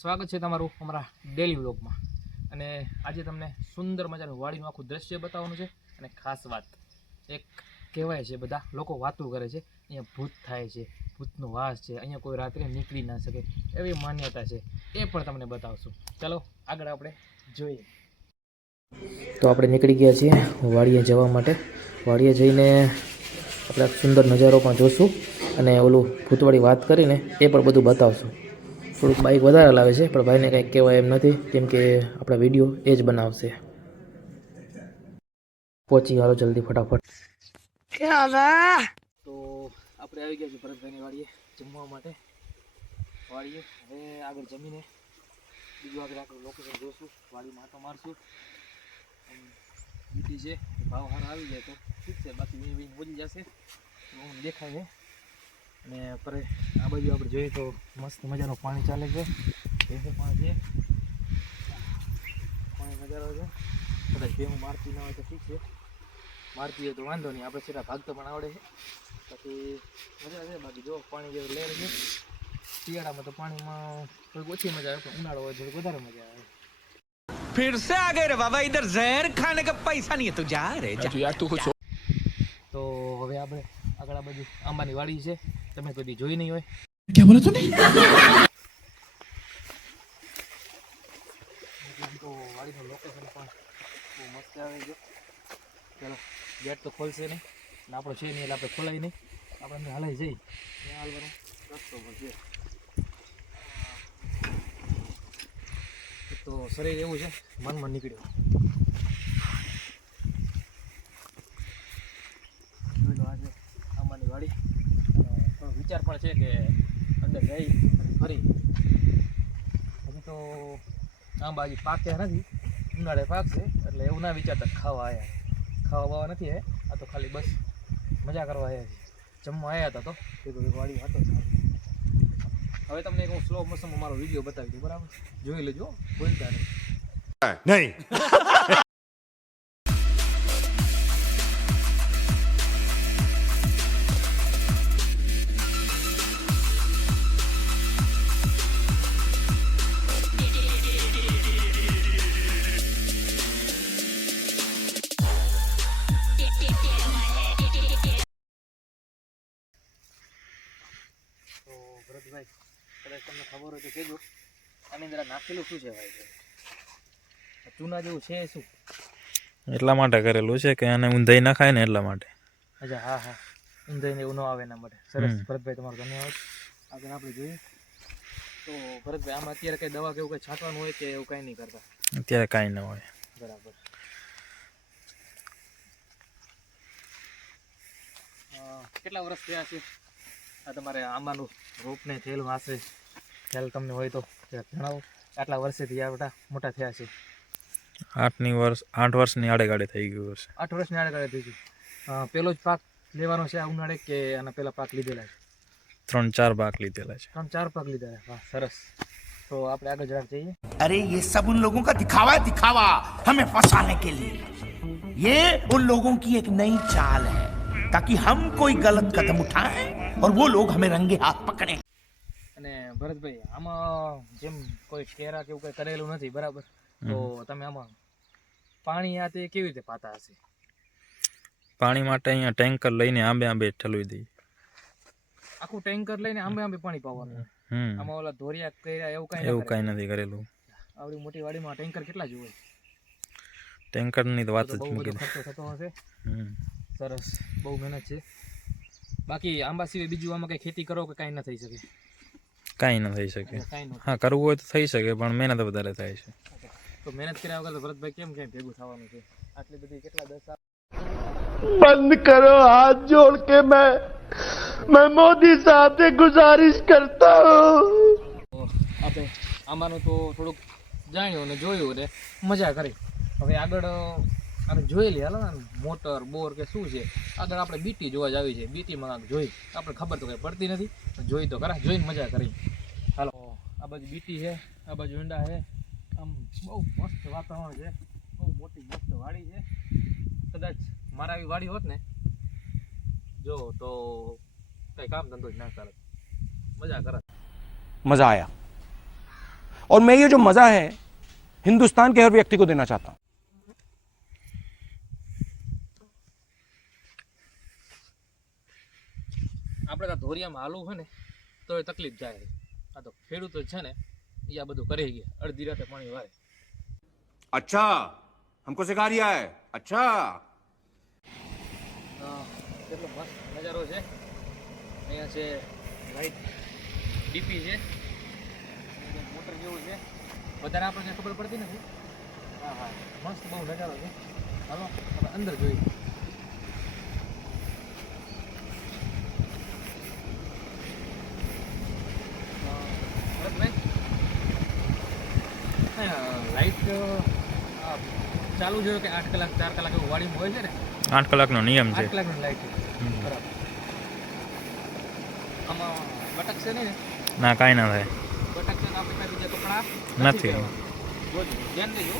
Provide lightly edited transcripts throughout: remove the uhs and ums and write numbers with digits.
સ્વાગત છે તમારું અમારા ડેલી વ્લોગમાં। અને આજે તમને સુંદર મજાનું વાડીનું આખું દ્રશ્ય બતાવવાનું છે। અને ખાસ વાત એક કહેવાય છે, બધા લોકો વાતો કરે છે અહીંયા ભૂત થાય છે, ભૂતનો વાસ છે, અહીંયા કોઈ રાત્રે નીકળી ના શકે એવી માન્યતા છે, એ પણ તમને બતાવશું। ચાલો આગળ આપણે જોઈએ। તો આપણે નીકળી ગયા છીએ વાડીએ જવા માટે। વાડીએ જઈને આપણે સુંદર નજારો પણ જોશું અને ઓલું ભૂતવાળી વાત કરીને એ પણ બધું બતાવશું। થોડુંક બાઇક વધારે લાવે છે પણ ભાઈને કંઈક કહેવાય એમ નથી, કેમ કે આપણા વિડીયો એ જ બનાવશે। પહોંચી હાલો જલ્દી ફટાફટ। તો આપણે આવી ગયા છીએ ભરતભાઈની વાડીએ જમવા માટે। વાડીએ હવે આગળ જમીને બીજું આગળ આપણે લોકેશન જોઈશું, વાડીમાં આટો મારશું। બીટી છે, ભાવ સારા આવી જાય તો ઠીક છે, બાકી વીણ ઓછી જશે દેખાય છે। અને પરે આ બાજુ આપણે જોઈએ તો મસ્ત મજાનું પાણી ચાલે છે, ભેંસો પાણી છે, પાણી નજારો છે। કદાચ ભેહું મારતી ના હોય તો ઠીક છે, મારતી હોય તો વાંધો નહીં, આપણે સીધા ભાગતો પણ આવડે છે, બાકી મજા છે। બાકી જો પાણી જેવું લહેર છે, શિયાળામાં તો પાણીમાં થોડીક ઓછી મજા આવે, પણ ઉનાળો હોય થોડીક વધારે મજા આવે। फिर से आ गए रे बाबा, इधर जहर खाने का पैसा नहीं है तो जा रे जा। यार तू कुछ તો હવે આપણે આગળ આ બાજુ આંબાની વાડી છે, તમે કદી જોઈ નહીં હોય। क्या बोला तूने? તો વાડીનું લોકેશન પણ બહુ મસ્ત આવે છે। ચાલો ગેટ તો ખોલશે નહીં ને આપણો છે નહીં એટલે આપણે ખોલાય નહીં, આપણે અંદર હલાઈ જઈ ત્યાં હાલવાનો રસ્તો પણ છે। તો શરીર એવું છે, મનમાં નીકળ્યું જોઈ લો આજે આંબાની વાડી। થોડો વિચાર પણ છે કે અંદર જઈ અને ફરી, હજી તો આંબા હજી પાક્યા નથી, ઉનાળે પાકશે એટલે એવું ના વિચારતા ખાવા આવ્યા, ખાવા બાવા નથી હે, આ તો ખાલી બસ મજા કરવા આવ્યા છે, જમવા આવ્યા હતા। તો એ વાડી હતો સારું। હવે તમને એક હું સ્લો મોશનમાં મારો વિડીયો બતાવી દઉં, બરાબર જોઈ લેજો, બોલતા નહીં। તો ભરતભાઈ કદાચ તમને ખબર હોય તો કહેજો, આની અંદર નાખેલું શું છે ભાઈ? ચૂના જેવું છે શું? એટલા માટે કરેલું છે કે આને ઊંધાઈ ના ખાય ને એટલા માટે। અચ્છા, હા હા, ઊંધાઈને એવું ન આવે એના માટે। સરસ ભરતભાઈ, તમારો ધન્યવાદ। આગળ આપણે જોઈએ તો ભરતભાઈ આમાં અત્યારે કઈ દવા કે એવું કઈ છાંટવાનું હોય કે એવું કઈ નહીં કરતા? અત્યારે કાંઈ ન હોય। બરાબર। કેટલા વર્ષ થયા છે આ તમારે આંબાનું રોપને થયેલું આશરે ખ્યાલ તમને હોય તો જણાવો, આટલા વર્ષેથી આ બધા મોટા થયા છે? 8 વર્ષની આડેગાડે થઈ ગયું હશે। 8 વર્ષની આડેગાડે થઈ ગયું। પેલો જ પાક લેવાનો છે આ ઉનાળે કે આના પેલા પાક લીધેલા છે? 3-4 પાક લીધેલા છે। 3-4 પાક લીધેલા, વાહ સરસ। તો આપણે આગળ જરાક જઈએ। अरे ये सब उन लोगों का दिखावा है, दिखावा हमें फंसाने के लिए। ये उन लोगों की एक नई चाल है ताकि हम कोई गलत कदम उठाएं और वो लोग हमें रंगे हाथ पकड़े। અને ભરતભાઈ આમાં જેમ કોઈ કેરા કે એવું કઈ કરેલું નથી, બરાબર, તો તમે આમાં પાણી આ તે કેવી રીતે પાતા હશે? પાણી માટે અહીંયા ટેન્કર લઈને આંબે ઠલવી દઈએ। આખું ટેન્કર લઈને આંબે પાણી પાવાનું? આમાં ઓલા ધોરિયા કર્યા એવું એવું કઈ કાંઈ નથી કરેલું। આવડી મોટી વાડીમાં ટેન્કર કેટલા જોઈએ? ટેન્કરની તો વાત જ બહુ મૂકી બધો ખર્ચો થતો હશે। દે। સરસ, બહુ મહેનત છે। બાકી આંબા સિવાય બીજું આમાં કઈ ખેતી કરો કે કાંઈ ન થઈ શકે? કાંઈ ન થઈ શકે। કાંઈ ન હા, કરવું હોય તો થઈ શકે પણ મહેનત વધારે થાય છે। તો મહેનત કર્યા વગર તો ભરતભાઈ કેમ ભેગું થવાનું છે? આટલી બધી કેટલા 10 बंद करो हाथ जोड़ के मैं मोदी साहब से गुजारिश करता हूँ। આપણે આંબાનું તો થોડુંક જાણ્યું ને જોયું ને મજા કરી। હવે આગળ આપણે જોઈ લઈએ, હાલો ને મોટર બોર કે શું છે, આગળ આપણે બીટી જોવા જ આવી છે। બીટીમાં જોઈ આપણે ખબર તો કંઈ પડતી નથી, જોઈ તો ખરા, જોઈને મજા કરી। હાલો, આ બાજુ બીટી છે, આ બાજુ ઊંડા છે, આમ બહુ મસ્ત વાતાવરણ છે, બહુ મોટી મસ્ત વાડી છે। કદાચ મારા આવી વાડી હોત ને જો તો કઈ કામ ધંધો જ ના કરે, મજા કરે। मजा आया और मैं ये जो मजा है हिंदुस्तान के हर व्यक्ति को देना चाहता हूं। આપણે તો ધોરિયામાં હાલવું હોય ને તો એ તકલીફ જાય. આ તો ખેડૂતો છે ને એ આ બધું કરી ગયા, અડધી રાતે પાણી વારે. अच्छा हमको सिखा रिया है अच्छा કેટલો મસ્ત નજારો છે. અહીંયા છે લાઈટ ડીપી છે, મોટર જેવું છે, વધારે આપણને ખબર પડતી નથી. હા હા, મસ્ત બહુ નજારો છે. હાલો આપણે અંદર જોઈએ. લાઈટ ચાલુ જોયું કે 8 કલાક 4 કલાક એવું વાડીમાં હોય છે ને, 8 કલાકનો નિયમ છે. 8 કલાકની લાઈટ છે. બરાબર. આમાં બટક છે નહીં ને? ના, કાંઈ ના થાય. બટક છે તો આપણે કાંઈ બીજા કપડા નથી. જોજો, ધ્યાન દેજો.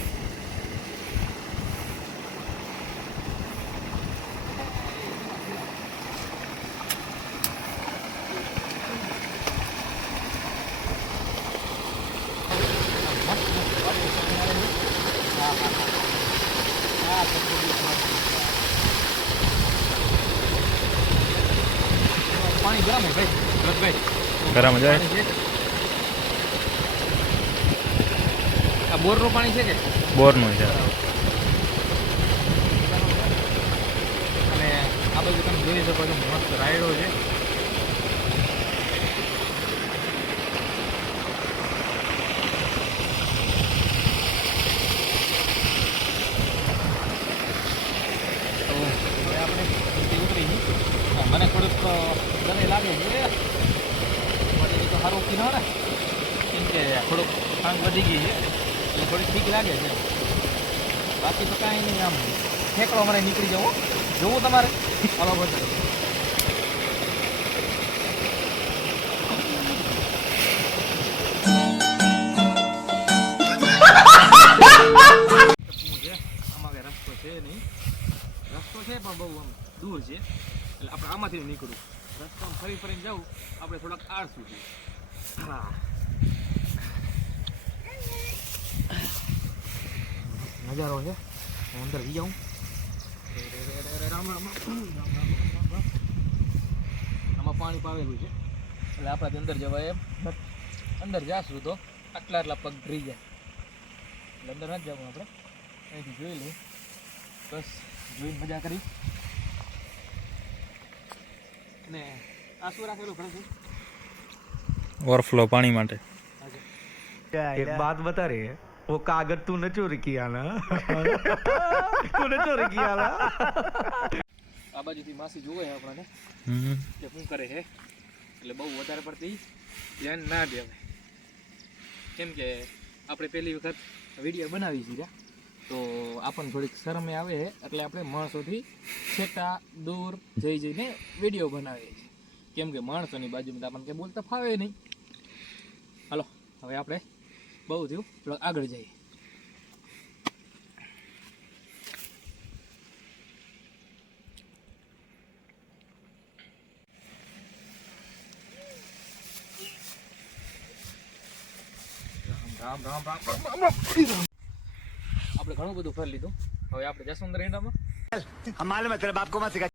પાણી ગરમ હે ભાઈ, ભરતભાઈ. ગરમ જાય. પાણી છે. આ બોરનું પાણી છે કે? બોરનું છે. અને આ બાજુ તમે જોઈ શકો છો મસ્ત રાયડો છે. તો હવે આપણે નીચે ઉતરી. મને થોડુંક ગમે લાગે છે. પછી તો સારું પીનો ને, કેમ કે થોડુંક ખાંડ વધી ગઈ છે એટલે થોડીક ઠીક લાગે છે. બાકી તો કાંઈ નહીં, આમ ઠેકડો મારે નીકળી જવો જોવું તમારે. હાલો બધું આમાં કઈ રસ્તો છે નહીં. રસ્તો છે પણ બહુ આમ દૂર છે એટલે આપણે આમાંથી નીકળવું. રસ્તામાં ફરી ફરીને જવું આપણે થોડાક આળસુ છીએ. હા, નજારો છે. હું અંદર જઈ જાઉં. રામ રામ આમાં પાણી પાવેલું છે એટલે આપણાથી અંદર જવાય એમ નથી. અંદર જાશું તો આટલા પગ ડરી જાય એટલે અંદર નથી જવું. આપણે અહીંથી જોઈ લઈએ, બસ જોઈને મજા કરી. ને આ શું રાખેલું ઘણું છે? ઓવરફ્લો પાણી માટે. एक बात बता रही है, वो कागज तूने चोरी किया ना तूने चोरी किया ना આ બાજુથી માસી જોવે છે આપણને હમ. કે શું કરે છે, એટલે બહુ વધારે પડતી ધ્યાન ના દેવાય. કેમ કે આપણે પહેલી વખત વિડીયો બનાવી છીએ તો આપણને થોડીક શરમે આવે છે એટલે આપણે માણસોથી છેટા દૂર જઈને વિડીયો બનાવીએ છીએ. કેમ કે માણસોની બાજુમાં તો આપણને કંઈ બોલતા ફાવે નહીં. હાલો હવે આપણે બહુ થયું, થોડુંક આગળ જઈએ. રામ રામ રામ રામ રામ રામ. આપણે ઘણું બધું ફરી લીધું, હવે આપણે જશું અંદર એંડામાં. हमारे मतलब आपको मत सिखा